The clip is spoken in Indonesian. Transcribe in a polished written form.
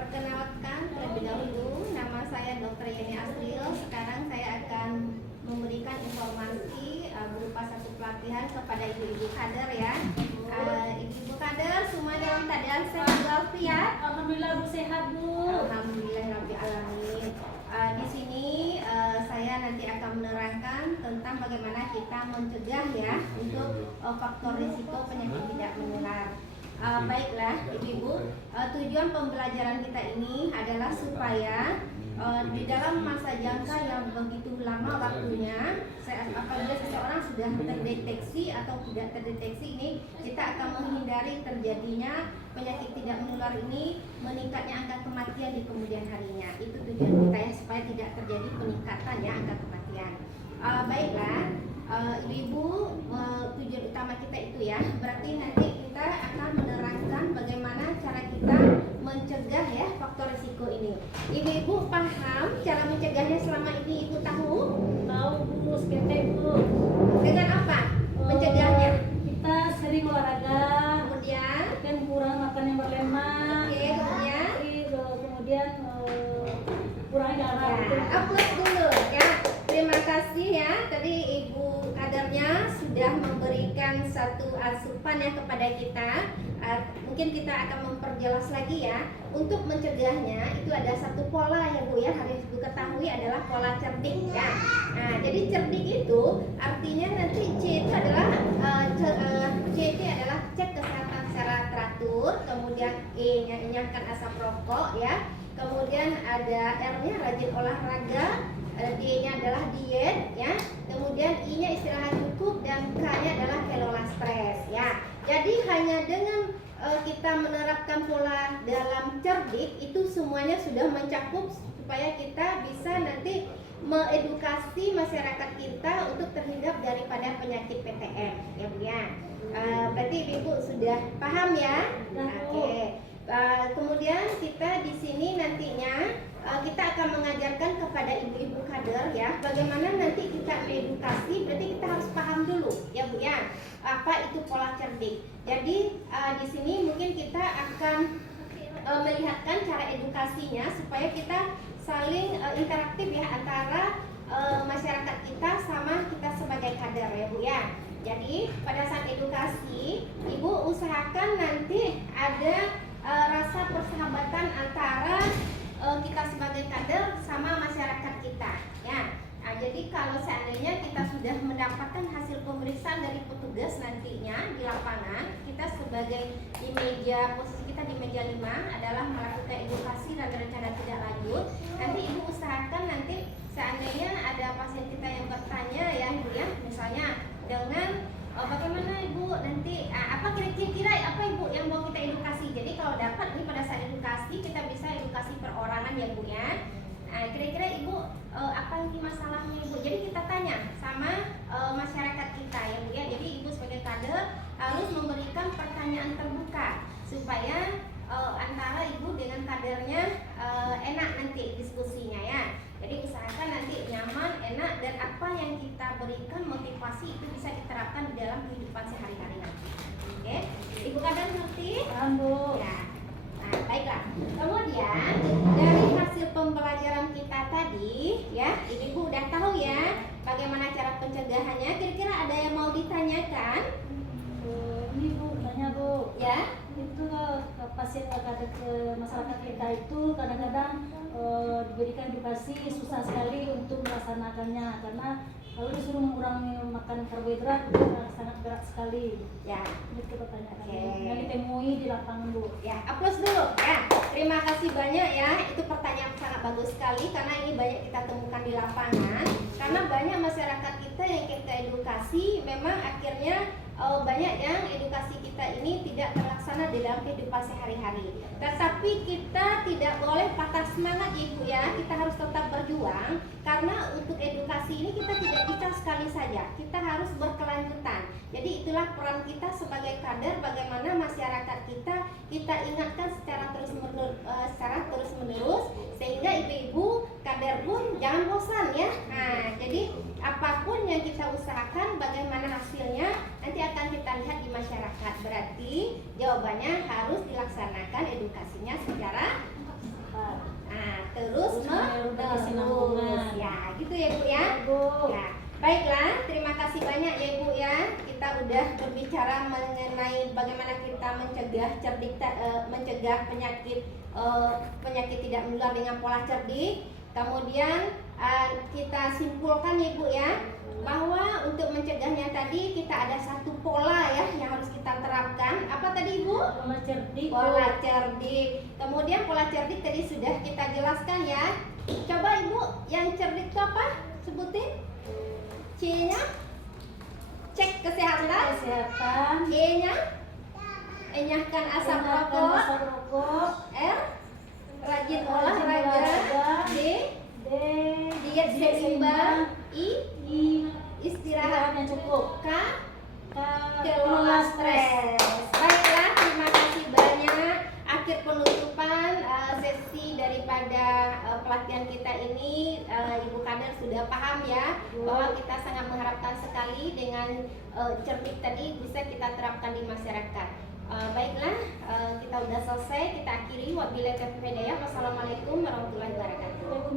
Perkenalkan terlebih dahulu, nama saya Dr. Yeni Asril. Sekarang saya akan memberikan informasi berupa satu pelatihan kepada ibu-ibu kader ya. Ibu-ibu kader semua dalam keadaan sehat walafiat. Alhamdulillah Bu, sehat Bu. Alhamdulillahirabbil alamin. Di sini saya nanti akan menerangkan tentang bagaimana kita mencegah ya untuk faktor risiko penyakit tidak menular. Baiklah Ibu-ibu, tujuan pembelajaran kita ini adalah supaya di dalam masa jangka yang begitu lama waktunya, apabila seseorang sudah terdeteksi atau tidak terdeteksi ini, kita akan menghindari terjadinya penyakit tidak menular ini, meningkatnya angka kematian di kemudian harinya. Itu tujuan kita ya, supaya tidak terjadi peningkatan ya angka kematian. Baiklah Ibu-ibu, tujuan utama kita itu ya, berarti nanti kita akan menerangkan bagaimana cara kita mencegah ya faktor risiko ini. Ibu-ibu paham cara mencegahnya selama ini Ibu tahu? Tahu Bu, seketek Bu. Dengan apa mencegahnya? Kita sering olahraga, Kemudian kan kurang makan yang berlemak. Oke, kemudian kemudian kurang garam. upload dulu ya. Terima kasih ya. Tadi Ibu kadernya sudah memberikan satu asupan ya kepada kita. Mungkin kita akan memperjelas lagi ya. Untuk mencegahnya itu ada satu pola ya Bu ya, harus Ibu ketahui adalah pola cerdik ya. Nah, jadi cerdik itu artinya nanti C itu adalah C itu adalah cek kesehatan secara teratur, kemudian E-nya enyahkan asap rokok ya. Kemudian ada R-nya rajin olahraga, D-nya adalah diet ya. Kemudian I-nya istirahat cukup dan K-nya adalah kelola stres ya. Jadi hanya dengan kita menerapkan pola dalam cerdik itu semuanya sudah mencakup supaya kita bisa nanti mengedukasi masyarakat kita untuk terhindar daripada penyakit PTM ya Bu ya. Berarti Ibu sudah paham ya? Oke. Kemudian kita di sini nantinya kita akan mengajarkan kepada ibu-ibu kader ya, bagaimana nanti kita mengedukasi. Berarti kita harus paham dulu ya Bu ya, apa itu pola cerdik. Jadi di sini mungkin kita akan melihatkan cara edukasinya supaya kita saling interaktif ya antara masyarakat kita sama kita sebagai kader ya Bu ya. Jadi pada saat edukasi Ibu usahakan nanti ada rasa persahabatan antara kita sebagai kader sama masyarakat kita ya. Nah, jadi kalau seandainya kita sudah mendapatkan hasil pemeriksaan dari petugas nantinya di lapangan, kita sebagai di meja, posisi kita di meja 5 adalah melakukan edukasi dan rencana tidak lanjut. Nanti Ibu usahakan nanti seandainya ada pasien kita yang bertanya ya Ibu ya, misalnya dengan bagaimana Ibu nanti apa kira-kira apa Ibu yang mau kita edukasi. Jadi kalau dapat nih pada saat edukasi kita bisa edukasi perorangan ya Bu ya. Kira-kira Ibu apa ini masalahnya Ibu. Jadi kita tanya sama masyarakat kita ya Bu ya. Jadi Ibu sebagai kader harus memberikan pertanyaan terbuka supaya antara Ibu dengan kadernya enak nanti diskusinya ya. Jadi usahakan nanti nyaman, enak, dan apa yang kita berikan motivasi itu bisa diterapkan di dalam kehidupan sehari-hari nanti. Oke, Ibu kader ngerti? Paham Bu. Ya. Nah, baiklah. Kemudian dari hasil pembelajaran kita tadi, ya, Ibu udah tahu ya bagaimana cara pencegahannya. Kira-kira ada yang mau ditanyakan? Ini Bu, tanya Bu. Ya. Itu ke pasien ke masyarakat kita itu kadang-kadang diberikan edukasi susah sekali untuk melaksanakannya karena kalau disuruh mengurangi makan karbohidrat itu sangat berat sekali. Ya. Itu pertanyaan Oke. yang ditemui di lapangan Bu. Ya, aplaus dulu ya. Terima kasih banyak ya. Itu pertanyaan sangat bagus sekali karena ini banyak kita temukan di lapangan. Karena banyak masyarakat kita yang kita edukasi memang akhirnya banyak yang edukasi kita ini tidak terlaksana di dalam kehidupan sehari-hari. Tetapi kita tidak boleh patah semangat Ibu ya. Kita harus tetap berjuang karena untuk edukasi ini kita tidak bisa sekali saja. Kita harus berkelanjutan. Jadi itulah peran kita sebagai kader, bagaimana masyarakat kita ingatkan secara terus menerus sehingga ibu-ibu kader pun jangan bosan ya. Nah, jadi apapun yang kita usahakan bagaimana hasilnya nanti akan kita lihat di masyarakat. Berarti jawabannya harus dilaksanakan edukasinya secara terus menerus. Ya, gitu ya Bu ya. Ya, baiklah, terima kasih banyak ya Ibu ya. Kita udah berbicara mengenai bagaimana kita mencegah penyakit tidak menular dengan pola cerdik. Kemudian kita simpulkan ya Bu ya, bahwa untuk mencegahnya tadi kita ada satu pola ya yang harus kita terapkan. Apa tadi Ibu? Pola cerdik. Pola cerdik. Kemudian pola cerdik tadi sudah kita jelaskan ya. Coba Ibu, yang cerdik itu apa? Sebutin. C-nya cek kesehatan. E-nya enyahkan asap rokok. R rajin olahraga. D diet seimbang. I istirahat yang cukup. K kelola stres. Baiklah, terima kasih banyak. Akhir penutupan sesi daripada pelatihan kita ini, Ibu Kader sudah paham ya bahwa kita sangat mengharapkan sekali dengan cerdik tadi bisa kita terapkan di masyarakat. Baiklah, kita sudah selesai, kita akhiri. Wabillahi taufiq wal hidayah. Wassalamualaikum warahmatullahi wabarakatuh.